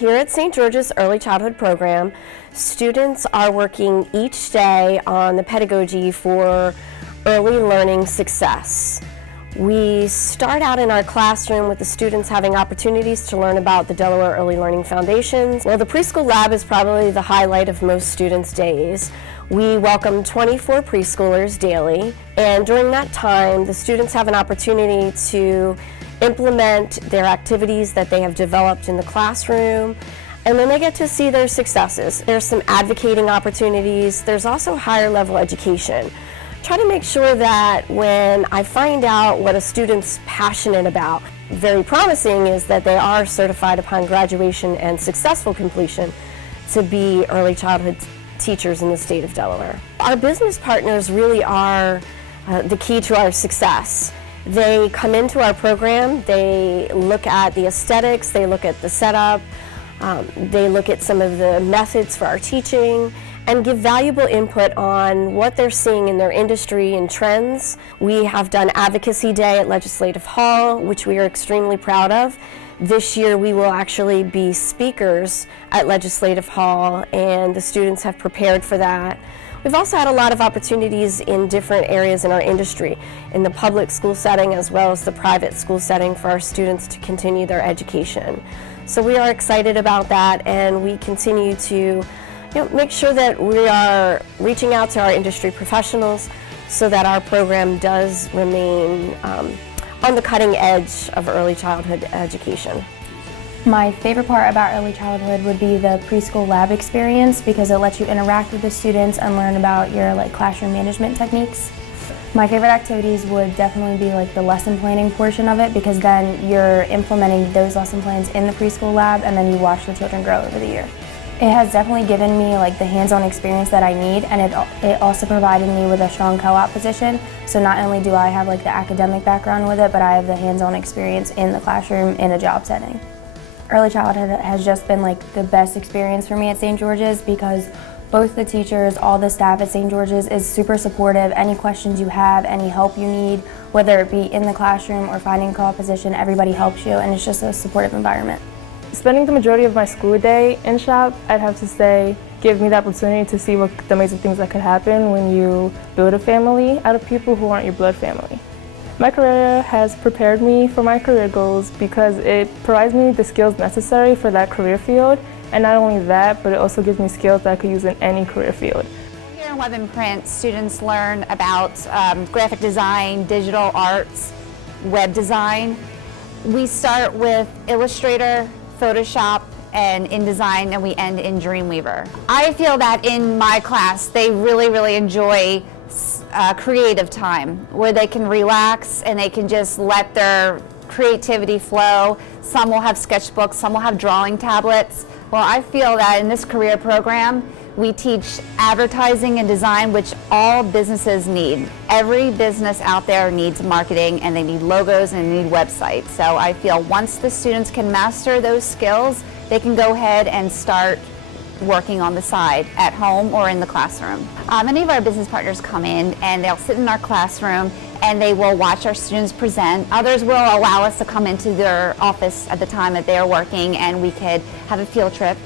Here at St. George's Early Childhood Program, students are working each day on the pedagogy for early learning success. We start out in our classroom with the students having opportunities to learn about the Delaware Early Learning Foundations. Well, the preschool lab is probably the highlight of most students' days. We welcome 24 preschoolers daily, and during that time, the students have an opportunity to implement their activities that they have developed in the classroom, and then they get to see their successes. There's some advocating opportunities. There's also higher level education. Try to make sure that when I find out what a student's passionate about, very promising is that they are certified upon graduation and successful completion to be early childhood teachers in the state of Delaware. Our business partners really are the key to our success. They come into our program, they look at the aesthetics, they look at the setup, they look at some of the methods for our teaching, and give valuable input on what they're seeing in their industry and trends. We have done Advocacy Day at Legislative Hall, which we are extremely proud of. This year we will actually be speakers at Legislative Hall, and the students have prepared for that. We've also had a lot of opportunities in different areas in our industry, in the public school setting as well as the private school setting, for our students to continue their education. So we are excited about that, and we continue to make sure that we are reaching out to our industry professionals so that our program does remain on the cutting edge of early childhood education. My favorite part about early childhood would be the preschool lab experience, because it lets you interact with the students and learn about your classroom management techniques. My favorite activities would definitely be the lesson planning portion of it, because then you're implementing those lesson plans in the preschool lab and then you watch the children grow over the year. It has definitely given me the hands-on experience that I need, and it also provided me with a strong co-op position. So not only do I have the academic background with it, but I have the hands-on experience in the classroom in a job setting. Early childhood has just been the best experience for me at St. George's, because both the teachers, all the staff at St. George's is super supportive. Any questions you have, any help you need, whether it be in the classroom or finding a co-op position, everybody helps you, and it's just a supportive environment. Spending the majority of my school day in shop, I'd have to say, give me the opportunity to see what the amazing things that could happen when you build a family out of people who aren't your blood family. My career has prepared me for my career goals because it provides me the skills necessary for that career field, and not only that, but it also gives me skills that I could use in any career field. Here in Web and Print, students learn about graphic design, digital arts, web design. We start with Illustrator, Photoshop, and InDesign, and we end in Dreamweaver. I feel that in my class they really enjoy creative time, where they can relax and they can just let their creativity flow. Some will have sketchbooks, some will have drawing tablets. Well, I feel that in this career program we teach advertising and design, which all businesses need. Every business out there needs marketing, and they need logos and they need websites. So I feel once the students can master those skills, they can go ahead and start working on the side at home or in the classroom. Many of our business partners come in and they'll sit in our classroom and they will watch our students present. Others will allow us to come into their office at the time that they are working, and we could have a field trip.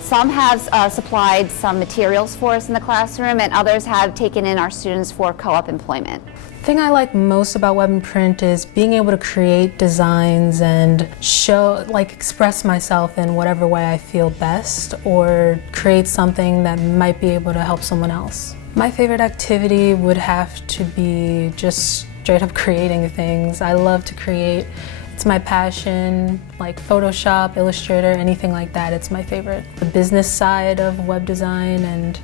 Some have supplied some materials for us in the classroom, and others have taken in our students for co-op employment. The thing I like most about Web and Print is being able to create designs and show, express myself in whatever way I feel best, or create something that might be able to help someone else. My favorite activity would have to be just straight up creating things. I love to create. It's my passion, Photoshop, Illustrator, anything like that, it's my favorite. The business side of web design and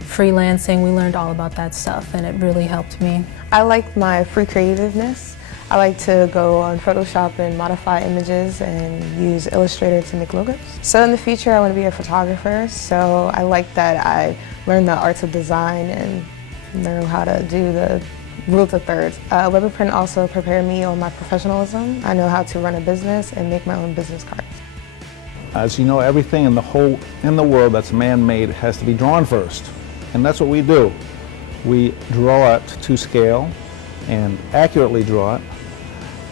freelancing, we learned all about that stuff, and it really helped me. I like my free creativeness. I like to go on Photoshop and modify images and use Illustrator to make logos. So in the future I want to be a photographer, so I like that I learned the arts of design and learn how to do the rules of thirds. Web and Print also prepared me on my professionalism. I know how to run a business and make my own business cards. As you know, everything in the world that's man-made has to be drawn first, and that's what we do. We draw it to scale and accurately draw it,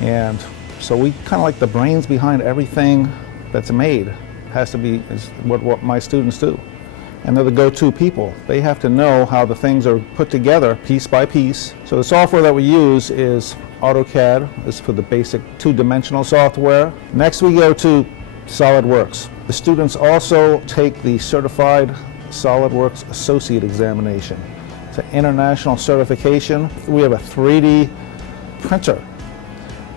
and so we kind of like the brains behind everything that's made. has to be is what my students do. And they're the go-to people. They have to know how the things are put together piece by piece. So the software that we use is AutoCAD. This is for the basic two-dimensional software. Next we go to SolidWorks. The students also take the Certified SolidWorks Associate Examination. It's an international certification. We have a 3D printer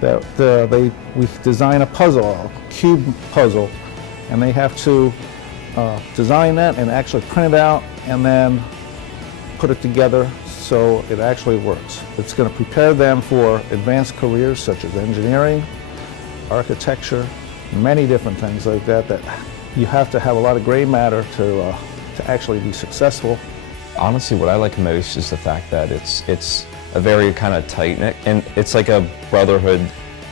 that we design a puzzle, a cube puzzle, and they have to design that and actually print it out and then put it together so it actually works. It's going to prepare them for advanced careers such as engineering, architecture, many different things like that you have to have a lot of gray matter to actually be successful. Honestly, what I like most is the fact that it's a very kind of tight-knit, and it's like a brotherhood,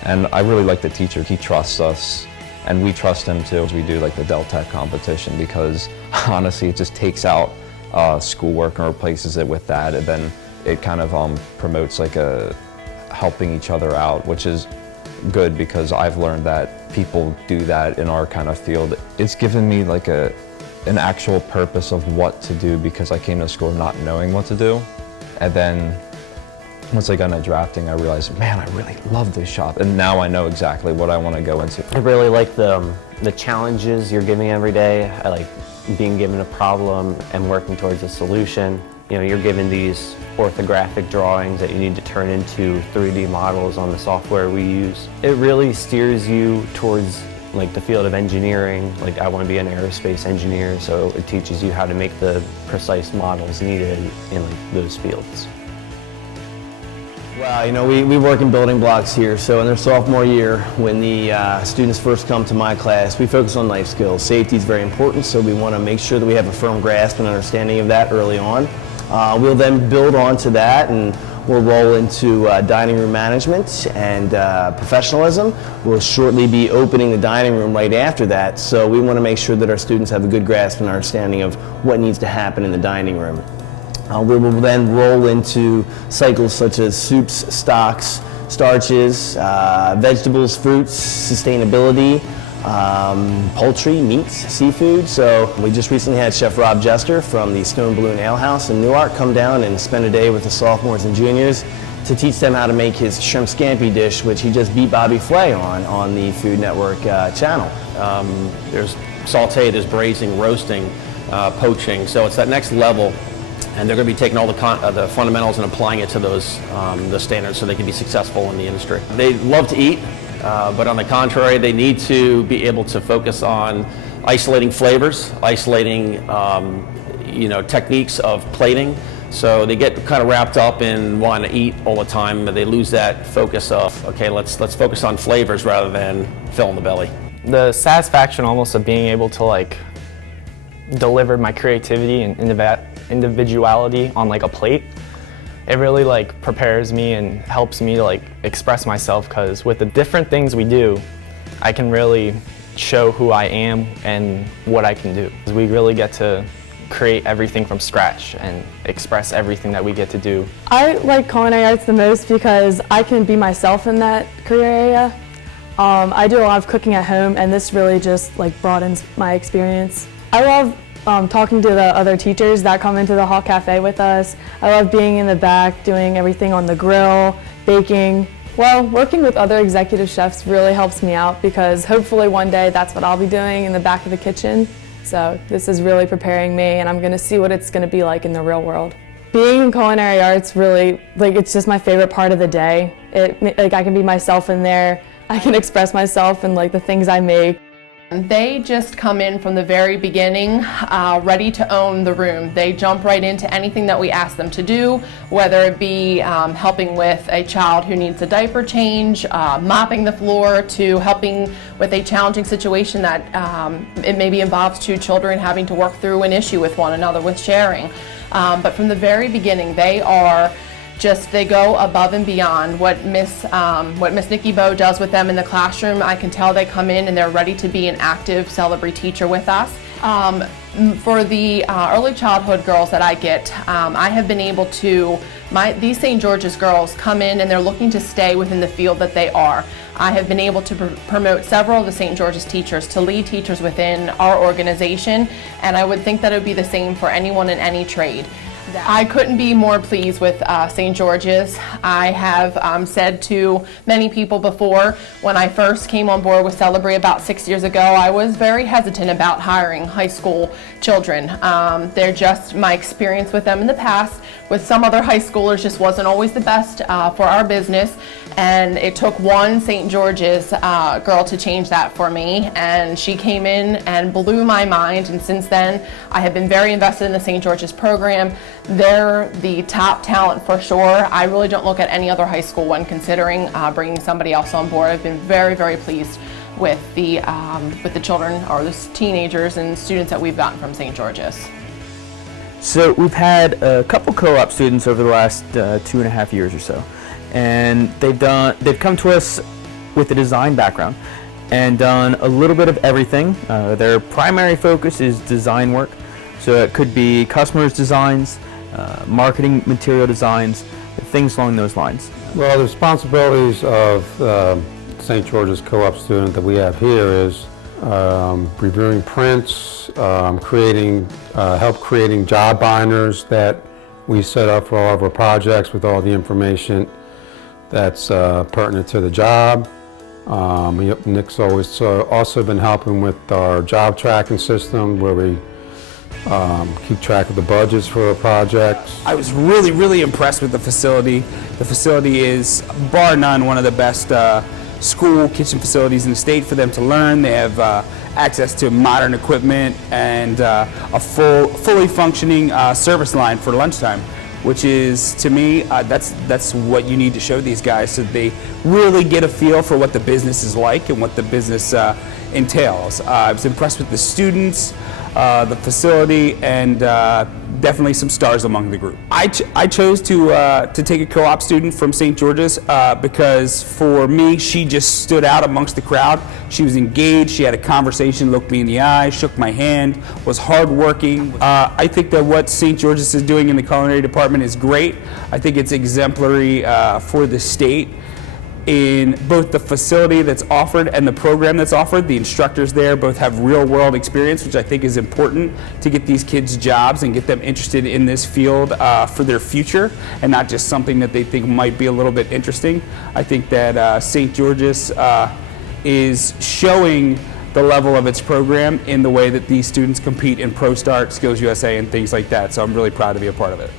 and I really like the teacher. He trusts us, and we trust him too as we do like the Deltec competition, because honestly it just takes out schoolwork and replaces it with that, and then it kind of promotes like a helping each other out, which is good because I've learned that people do that in our kind of field. It's given me like an actual purpose of what to do, because I came to school not knowing what to do, and then once I got into drafting, I realized, man, I really love this shop, and now I know exactly what I want to go into. I really like the challenges you're giving every day. I like being given a problem and working towards a solution. You know, you're given these orthographic drawings that you need to turn into 3D models on the software we use. It really steers you towards like the field of engineering. Like I want to be an aerospace engineer, so it teaches you how to make the precise models needed in like those fields. Well, you know, we work in building blocks here, so in their sophomore year, when the students first come to my class, we focus on life skills. Safety is very important, so we want to make sure that we have a firm grasp and understanding of that early on. We'll then build onto that, and we'll roll into dining room management and professionalism. We'll shortly be opening the dining room right after that, so we want to make sure that our students have a good grasp and understanding of what needs to happen in the dining room. We will then roll into cycles such as soups, stocks, starches, vegetables, fruits, sustainability, poultry, meats, seafood. So we just recently had Chef Rob Jester from the Stone Balloon Ale House in Newark come down and spend a day with the sophomores and juniors to teach them how to make his shrimp scampi dish, which he just beat Bobby Flay on the Food Network channel. There's saute, there's braising, roasting, poaching, so it's that next level. And they're going to be taking all the fundamentals and applying it to those the standards so they can be successful in the industry. They love to eat, but on the contrary, they need to be able to focus on isolating flavors, isolating techniques of plating. So they get kind of wrapped up in wanting to eat all the time, but they lose that focus of, okay, let's focus on flavors rather than filling the belly. The satisfaction almost of being able to like deliver my creativity and individuality on like a plate, it really like prepares me and helps me to like express myself, because with the different things we do, I can really show who I am and what I can do. We really get to create everything from scratch and express everything that we get to do. I like culinary arts the most because I can be myself in that career area. I do a lot of cooking at home, and this really just like broadens my experience. I love talking to the other teachers that come into the Hall Cafe with us. I love being in the back, doing everything on the grill, baking. Well, working with other executive chefs really helps me out, because hopefully one day that's what I'll be doing in the back of the kitchen. So this is really preparing me, and I'm going to see what it's going to be like in the real world. Being in culinary arts really, it's just my favorite part of the day. I can be myself in there. I can express myself in the things I make. They just come in from the very beginning, ready to own the room. They jump right into anything that we ask them to do, whether it be helping with a child who needs a diaper change, mopping the floor, to helping with a challenging situation that it maybe involves two children having to work through an issue with one another with sharing. But from the very beginning, they go above and beyond what Miss Nikki Bowe does with them in the classroom. I can tell they come in and they're ready to be an active Celebree teacher with us. For the early childhood girls that I get, I have been able to, these St. George's girls come in and they're looking to stay within the field that they are. I have been able to promote several of the St. George's teachers to lead teachers within our organization, and I would think that it would be the same for anyone in any trade. I couldn't be more pleased with St. George's. I have said to many people before, when I first came on board with Celebrate about 6 years ago, I was very hesitant about hiring high school children. They're just, my experience with them in the past with some other high schoolers just wasn't always the best for our business, and it took one St. George's girl to change that for me, and she came in and blew my mind, and since then I have been very invested in the St. George's program. They're the top talent for sure. I really don't look at any other high school when considering bringing somebody else on board. I've been very, very pleased with the children or the teenagers and students that we've gotten from St. George's. So we've had a couple co-op students over the last 2.5 years or so, and they've come to us with a design background and done a little bit of everything. Their primary focus is design work, so it could be customers' designs, marketing material designs, things along those lines. Well, the responsibilities of St. George's co-op student that we have here is reviewing prints, help creating job binders that we set up for all of our projects with all the information that's pertinent to the job. Nick's always also been helping with our job tracking system where we keep track of the budgets for our projects. I was really impressed with the facility. The facility is, bar none, one of the best school kitchen facilities in the state for them to learn. They have access to modern equipment and a fully functioning service line for lunchtime, which is, to me, that's what you need to show these guys so they really get a feel for what the business is like and what the business entails. I was impressed with the students, the facility, and definitely some stars among the group. I chose to take a co-op student from St. George's because for me, she just stood out amongst the crowd. She was engaged, she had a conversation, looked me in the eye, shook my hand, was hardworking. I think that what St. George's is doing in the culinary department is great. I think it's exemplary for the state in both the facility that's offered and the program that's offered. The instructors there both have real-world experience, which I think is important to get these kids jobs and get them interested in this field for their future and not just something that they think might be a little bit interesting. I think that St. George's is showing the level of its program in the way that these students compete in ProStart, Skills USA, and things like that. So I'm really proud to be a part of it.